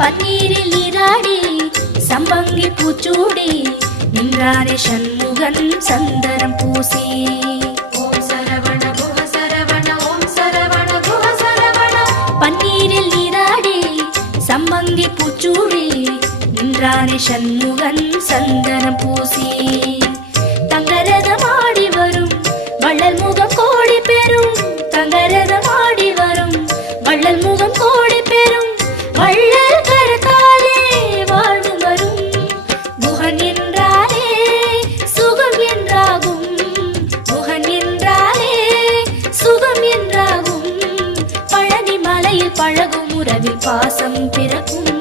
பன்னீரில் நீராடி சம்பங்கி பூச்சூடி நின்றாரே சண்முகன் சந்தனம் பூசி. ஓம் சரவண குஹ சரவண ஓம் சரவண குஹ சரவண. பன்னீரில் நீராடி சம்பங்கி பூச்சூடி நின்றாரே சண்முகன் சந்தனம் பூசி. தங்கரதமாடி வரும் வள்ளல் முகம் கோடி பெறும். தங்கரதமாடி வரும் வள்ளல் முகம் கோடி பெறும். வள்ளல் கரத்தாலே வாழ்வு வரும். குஹன் என்றாலே சுகம் என்றாகும். குஹன் என்றாலே சுகம் என்றாகும். பழனி மலையில் பழகும் உறவில் பாசம் பிறக்கும்.